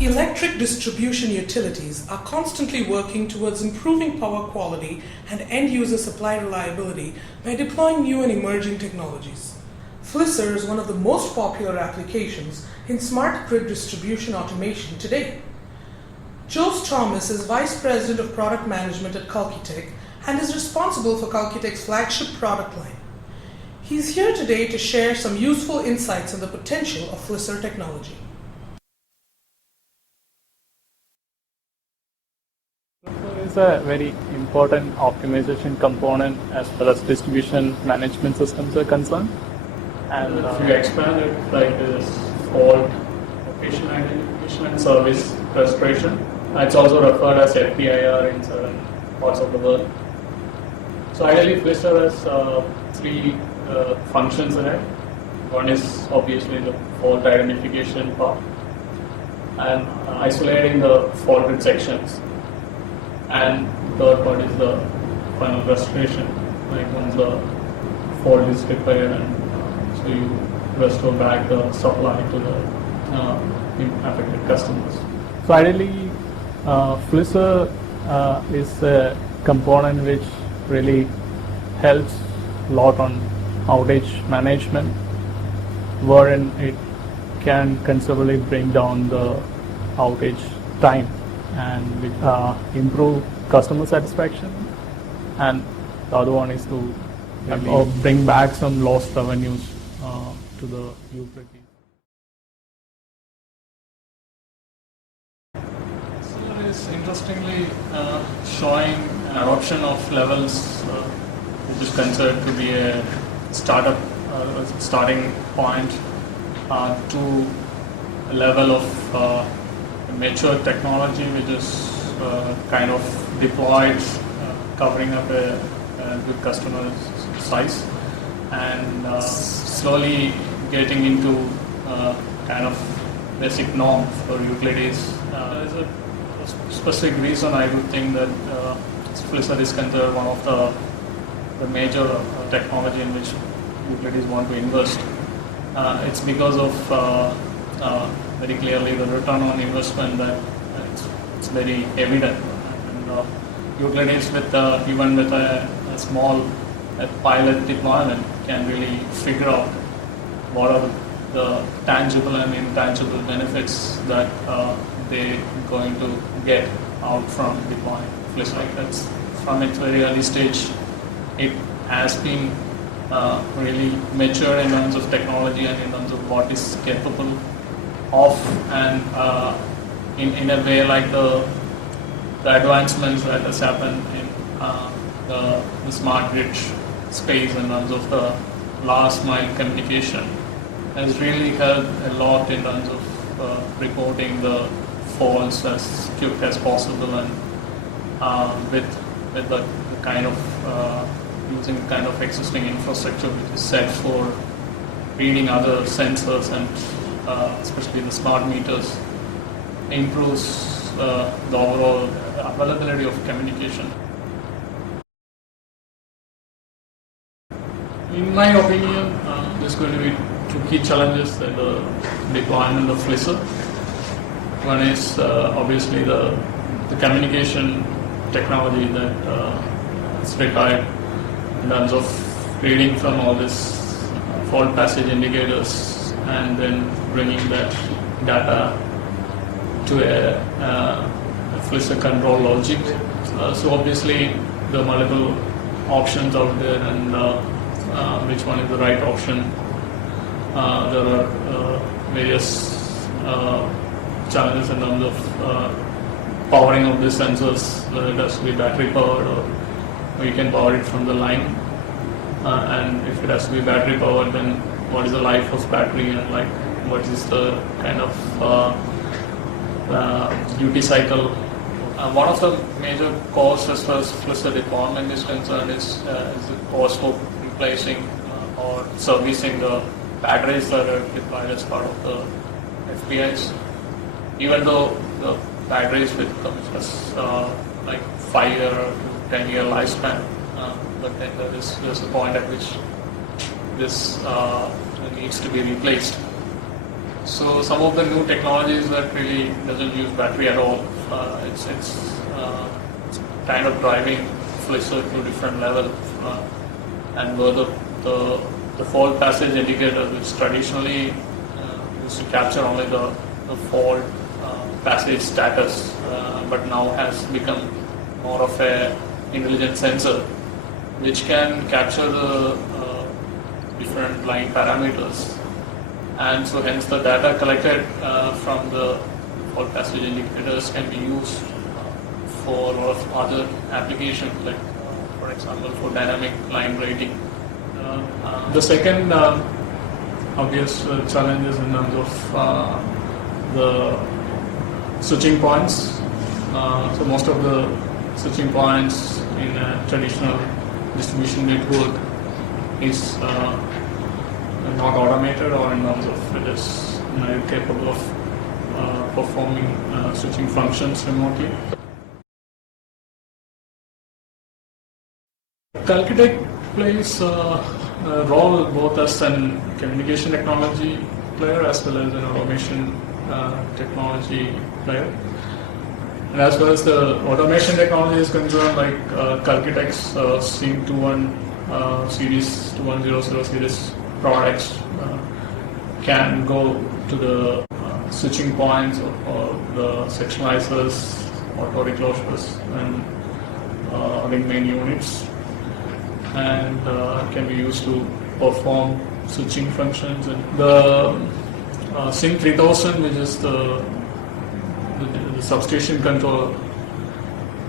Electric distribution utilities are constantly working towards improving power quality and end-user supply reliability by deploying new and emerging technologies. Flisser is one of the most popular applications in smart grid distribution automation today. Jose Thomas is Vice President of Product Management at Kalkitech and is responsible for Kalkitech's flagship product line. He's here today to share some useful insights on the potential of Flisser technology. Is a very important optimization component as far as distribution management systems are concerned. And if you expand it like this fault, location identification and service restoration, it's also referred as FPIR in certain parts of the world. So ideally Flisser has three functions in it. One is obviously the fault identification part and isolating the faulted sections. And third part is the final restoration, like once the fault is repaired and so you restore back the supply to the affected customers. So ideally, Flisser is a component which really helps a lot on outage management, wherein it can considerably bring down the outage time and improve customer satisfaction, and the other one is to bring back some lost revenues to the utilities. Flisser is interestingly showing an adoption of levels which is considered to be a starting point to a level of mature technology which is kind of deployed, covering up a good customer size, and slowly getting into kind of basic norm for utilities. There's a specific reason I would think that Flisser is considered one of the major technology in which utilities want to invest. It's because of very clearly the return on investment that it's very evident, and utilities with even with a small pilot deployment can really figure out what are the tangible and intangible benefits that they're going to get out from deploying Flisser. That's from its very early stage. It has been really mature in terms of technology and in terms of what is capable of, and in a way like the advancements that has happened in the smart grid space in terms of the last mile communication has really helped a lot in terms of reporting the faults as quick as possible, and with the kind of using kind of existing infrastructure which is set for reading other sensors and especially the smart meters, improves the overall availability of communication. In my opinion, there's going to be two key challenges in the deployment of Flisser. One is obviously the communication technology that is required in terms of reading from all this fault passage indicators and then bringing that data to a Flisser control logic. So obviously there are multiple options out there, and which one is the right option. There are various challenges in terms of powering of the sensors, whether it has to be battery powered or you can power it from the line. And if it has to be battery powered, then what is the life of battery, and like what is the kind of duty cycle. One of the major costs as far as Flisser deployment is concerned is the cost of replacing or servicing the batteries that are deployed as part of the FPIs. Even though the batteries with just like 5-year or 10-year lifespan, but then there's a point at which this needs to be replaced. So some of the new technologies that really doesn't use battery at all, it's kind of driving Flisser to a different level, and where the fault passage indicator, which traditionally used to capture only the fault passage status, but now has become more of a intelligent sensor which can capture the different line parameters, and so hence the data collected from the fault passage indicators can be used for a lot of other applications, like for example for dynamic line rating. The second obvious challenge is in terms of the switching points. So most of the switching points in a traditional distribution network is not automated, or in terms of it is capable of performing switching functions remotely. Kalkitech plays a role both as an communication technology player as well as an automation technology player. And as far as the automation technology is concerned, like kalkitech's SYNC21 series, 2100 series products can go to the switching points or the sectionalizers, auto reclosures, and ring main units, and can be used to perform switching functions. And the SYNC3000, which is the substation controller,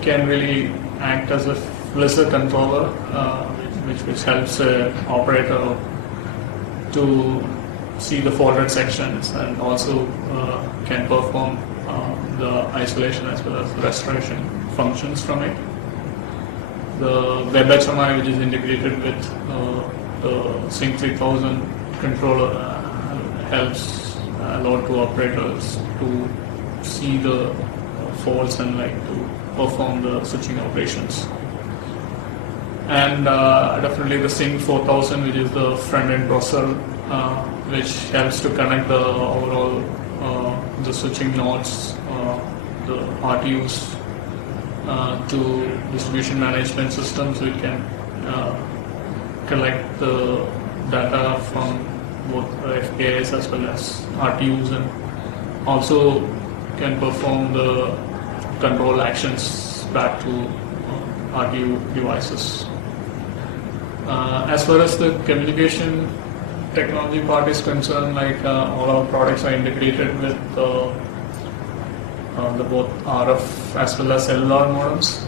can really act as a Flisser controller, which helps an operator to see the faulted sections, and also can perform the isolation as well as restoration functions from it. The WebHMI, which is integrated with the SYNC3000 controller, helps a lot to operators to see the faults and like to perform the switching operations. And definitely the SYNC4000, which is the front-end processor, which helps to connect the overall the switching nodes, the RTUs, to distribution management systems, so it can collect the data from both FPIs as well as RTUs, and also can perform the control actions back to RTU devices. As far as the communication technology part is concerned, like all our products are integrated with the both RF as well as cellular modems.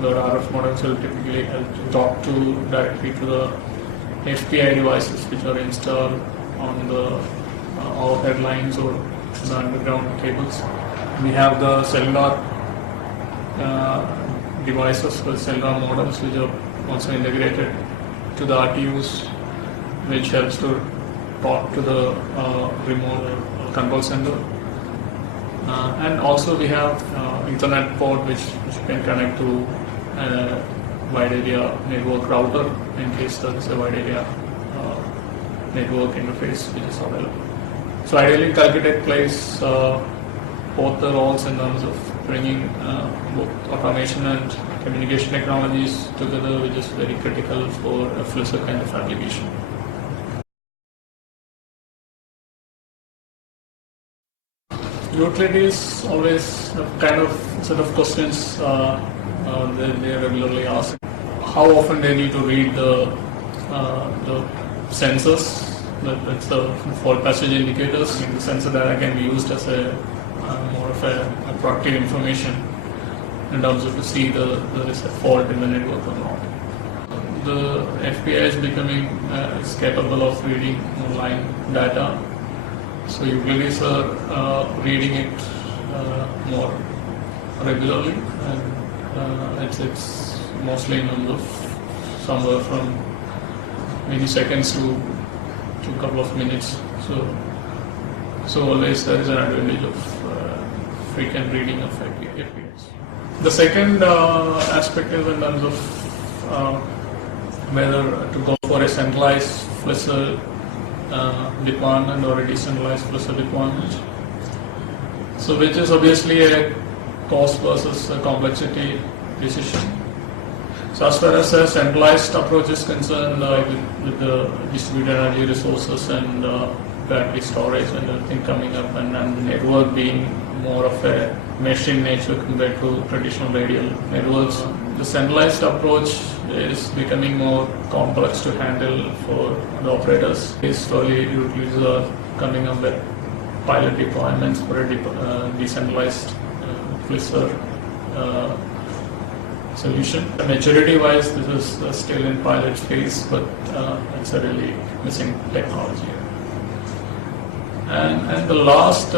The RF modems will typically help to talk directly to the FPI devices which are installed on the overhead lines or the underground cables. We have the cellular devices with cellular modems which are also integrated to the RTUs, which helps to talk to the remote control center. And also we have Ethernet port which can connect to a wide area network router in case there is a wide area network interface which is available. So ideally kalkitech plays both the roles in terms of bringing both automation and communication technologies together, which is very critical for a Flisser kind of application. Utilities always kind of set of questions they regularly ask. How often they need to read the sensors, that's the fault passage indicators. The sensor data can be used as a more of a proactive information in terms of to see there is a fault in the network or not. The FPI is becoming is capable of reading online data. So utilities are reading it more regularly, and it's mostly in terms of somewhere from milliseconds to a couple of minutes. So always there is an advantage of frequent reading of FPIs. The second aspect is in terms of whether to go for a centralized Flisser deployment or a decentralized Flisser deployment. So which is obviously a cost versus a complexity decision. So as far as a centralized approach is concerned, with the distributed energy resources and battery storage and everything coming up, and the network being more of a mesh in nature compared to traditional radial networks, the centralized approach is becoming more complex to handle for the operators. Slowly utilities are coming up with pilot deployments for a decentralized Flisser solution. Maturity-wise, this is still in pilot phase, but it's a really missing technology. And the last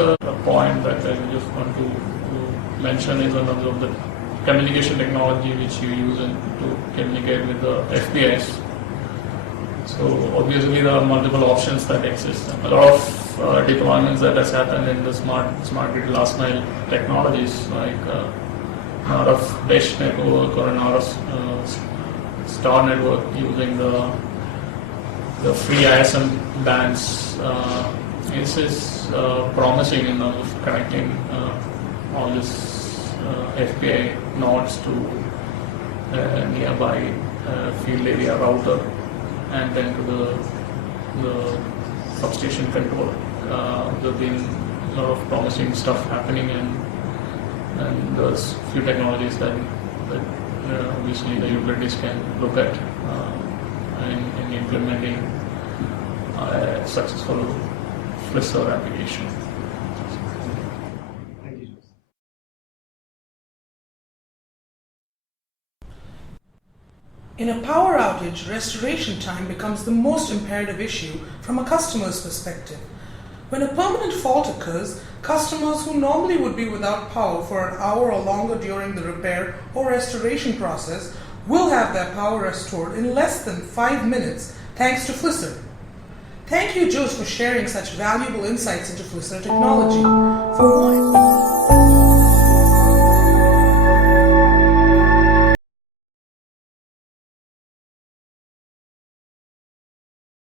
point that I just want to mention is in terms of the communication technology which you use to communicate with the FPIs. So obviously there are multiple options that exist. A lot of deployments that has happened in the smart grid last mile technologies, like out of mesh network or an out of star network using the free ISM bands is promising in terms of connecting all these FPI nodes to nearby field area router and then to the substation controller. There have been a lot of promising stuff happening, and there's few technologies that obviously the utilities can look at in implementing a successful Flisser application. In a power outage, restoration time becomes the most imperative issue from a customer's perspective. When a permanent fault occurs, customers who normally would be without power for an hour or longer during the repair or restoration process will have their power restored in less than 5 minutes thanks to Flisser. Thank you, Jules, for sharing such valuable insights into Flisser technology. For more